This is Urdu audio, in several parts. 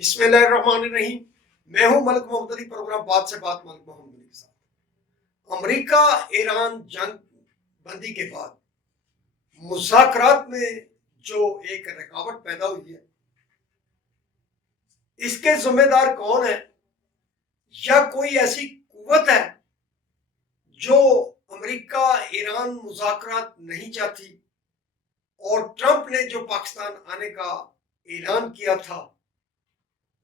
بسم اللہ الرحمن الرحیم۔ میں ہوں ملک محمد علی، پروگرام بات سے بات ملک محمد علی کے ساتھ۔ امریکہ ایران جنگ بندی کے بعد مذاکرات میں جو ایک رکاوٹ پیدا ہوئی ہے، اس کے ذمہ دار کون ہے؟ یا کوئی ایسی قوت ہے جو امریکہ ایران مذاکرات نہیں چاہتی، اور ٹرمپ نے جو پاکستان آنے کا اعلان کیا تھا،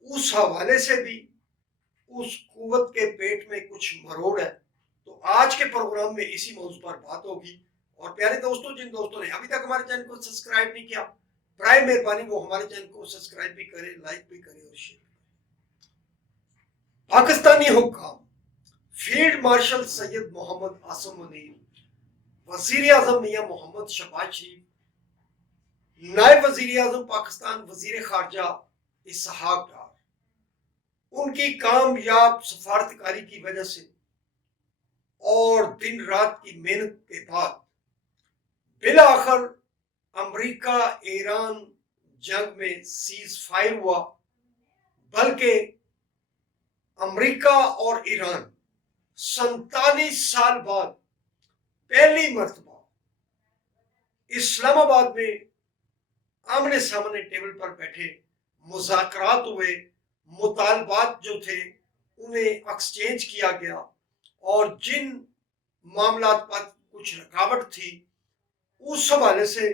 اس حوالے سے بھی اس قوت کے پیٹ میں کچھ مروڑ ہے؟ تو آج کے پروگرام میں اسی موضوع پر بات ہوگی۔ اور پیارے دوستوں، جن دوستوں نے ابھی تک ہمارے چینل کو سبسکرائب نہیں کیا، برائے مہربانی وہ ہمارے چینل کو سبسکرائب بھی کرے، لائک بھی کرے اور شیئر بھی کرے۔ پاکستانی حکام فیلڈ مارشل سید محمد عاصم منیر، وزیر اعظم میاں محمد شہباز شریف، نائب وزیر اعظم پاکستان وزیر خارجہ اسحاق ڈار، ان کی کامیاب سفارتکاری کی وجہ سے اور دن رات کی محنت کے بعد بالآخر امریکہ ایران جنگ میں سیز فائر ہوا، بلکہ امریکہ اور ایران 47 سال بعد پہلی مرتبہ اسلام آباد میں آمنے سامنے ٹیبل پر بیٹھے، مذاکرات ہوئے، مطالبات جو تھے انہیں ایکسچینج کیا گیا، اور جن معاملات پر کچھ رکاوٹ تھی اس حوالے سے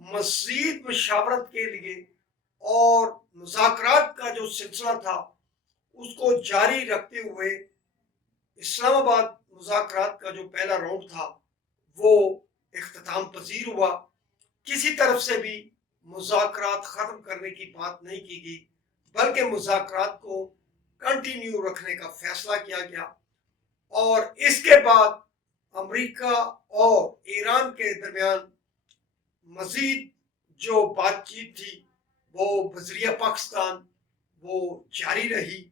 مزید مشاورت کے لیے اور مذاکرات کا جو سلسلہ تھا اس کو جاری رکھتے ہوئے اسلام آباد مذاکرات کا جو پہلا راؤنڈ تھا وہ اختتام پذیر ہوا۔ کسی طرف سے بھی مذاکرات ختم کرنے کی بات نہیں کی گئی، بلکہ مذاکرات کو کنٹینیو رکھنے کا فیصلہ کیا گیا۔ اور اس کے بعد امریکہ اور ایران کے درمیان مزید جو بات چیت تھی وہ بذریعہ پاکستان وہ جاری رہی،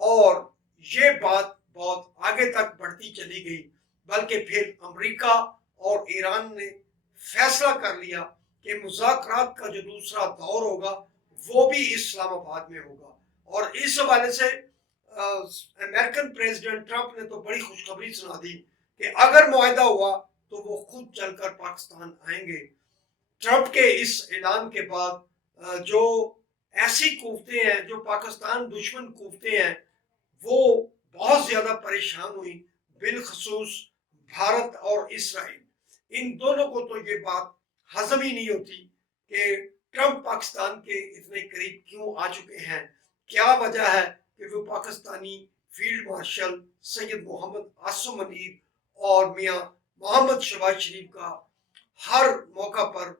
اور یہ بات بہت آگے تک بڑھتی چلی گئی، بلکہ پھر امریکہ اور ایران نے فیصلہ کر لیا کہ مذاکرات کا جو دوسرا دور ہوگا وہ بھی اسلام آباد میں ہوگا۔ اور اس حوالے سے امریکن پریزیڈنٹ ٹرمپ نے تو بڑی خوشخبری سنا دی کہ اگر معاہدہ ہوا تو وہ خود چل کر پاکستان آئیں گے۔ ٹرمپ کے اس اعلان کے بعد جو ایسی قوتیں ہیں، جو پاکستان دشمن قوتیں ہیں، وہ بہت زیادہ پریشان ہوئی، بالخصوص بھارت اور اسرائیل۔ ان دونوں کو تو یہ بات ہضم ہی نہیں ہوتی کہ ٹرمپ پاکستان کے اتنے قریب کیوں آ چکے ہیں، کیا وجہ ہے کہ وہ پاکستانی فیلڈ مارشل سید محمد عاصم منیر اور میاں محمد شہباز شریف کا ہر موقع پر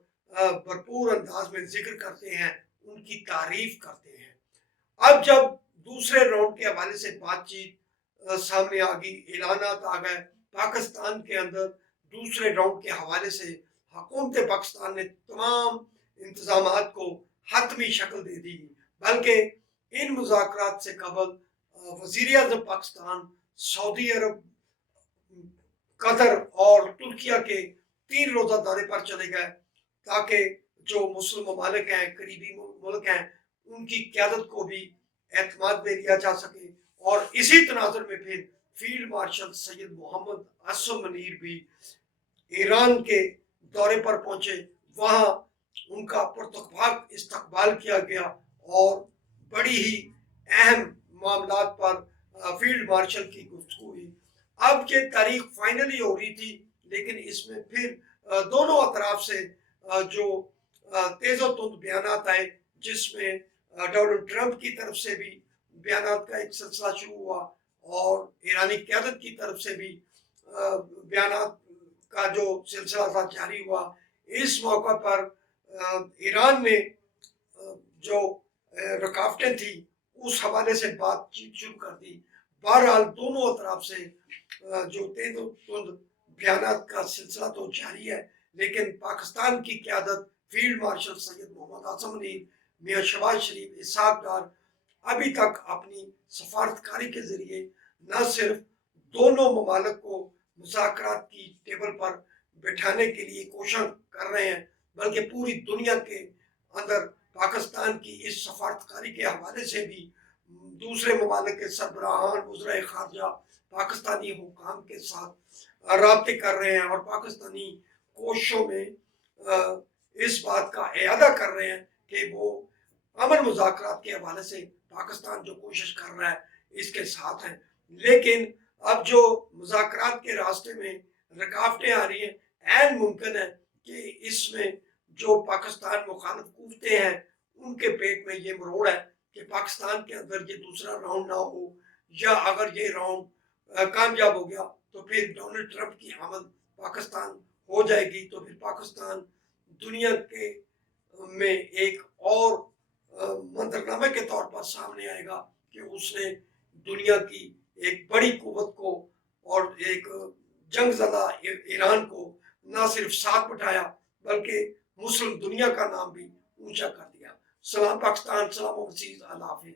بھرپور انداز میں ذکر کرتے ہیں، ان کی تعریف کرتے ہیں۔ اب جب دوسرے راؤنڈ کے حوالے سے بات چیت سامنے آ گئی، اعلانات آ گئے پاکستان کے اندر، دوسرے راؤنڈ کے حوالے سے حکومت پاکستان نے تمام انتظامات کو حتمی شکل دے دی، بلکہ ان مذاکرات سے قبل وزیر اعظم پاکستان سعودی عرب، قطر اور ترکیہ کے 3 روزہ دورے پر چلے گئے، تاکہ جو مسلم ممالک ہیں، قریبی ملک ہیں، ان کی قیادت کو بھی اعتماد میں لیا جا سکے۔ اور اسی تناظر میں پھر فیلڈ مارشل سید محمد عاصم منیر بھی ایران کے دورے پر پہنچے، وہاں ان کا پرتپاک استقبال کیا گیا، اور بڑی ہی اہم معاملات پر فیلڈ مارشل کی گفتگو ہوئی۔ اب یہ تاریخ فائنلی ہو رہی تھی، لیکن اس میں پھر دونوں اطراف سے جو تیز و تند بیانات آئے، جس میں ڈونلڈ ٹرمپ کی طرف سے بھی بیانات کا ایک سلسلہ شروع ہوا، اور ایرانی قیادت کی طرف سے بھی بیانات کا جو سلسلہ تھا جاری ہوا۔ اس موقع پر ایران نے جو رکاوٹیں تھیں اس حوالے سے بات چیت شروع کر دی۔ بہرحال دونوں اطراف سے جو تیز و تند بیانات کا سلسلہ تو جاری ہے، لیکن پاکستان کی قیادت فیلڈ مارشل سید محمد عاصم منیر، میاں شہباز شریف، اسحاق ڈار ابھی تک اپنی سفارتکاری کے ذریعے نہ صرف دونوں ممالک کو مذاکرات کی ٹیبل پر بٹھانے کے لیے کوشش کر رہے ہیں، بلکہ پوری دنیا کے اندر پاکستان کی اس سفارتکاری کے حوالے سے بھی دوسرے ممالک کے سربراہان وزرائے خارجہ پاکستانی حکام کے ساتھ رابطے کر رہے ہیں اور پاکستانی کوششوں میں اس بات کا اعادہ کر رہے ہیں کہ وہ امن مذاکرات کے حوالے سے پاکستان جو کوشش کر رہا ہے اس کے ساتھ ہیں. لیکن اب جو مذاکرات کے راستے میں رکاوٹیں آ رہی ہیں، عین ممکن ہے کہ اس میں جو پاکستان مخالف قوتیں ہیں ان کے پیٹ میں یہ مروڑ ہے کہ پاکستان کے اندر یہ دوسرا راؤنڈ نہ ہو، یا اگر یہ راؤنڈ کامیاب ہو گیا تو پھر ڈونلڈ ٹرمپ کی آمد پاکستان ہو جائے گی، تو پھر پاکستان دنیا کے میں ایک اور منظرنامے کے طور پر سامنے آئے گا کہ اس نے دنیا کی ایک بڑی قوت کو اور ایک جنگ زدہ ایران کو نہ صرف ساتھ بٹھایا بلکہ مسلم دنیا کا نام بھی اونچا کر دیا. سلام پاکستان، سلام اوورسیز، اللہ حافظ.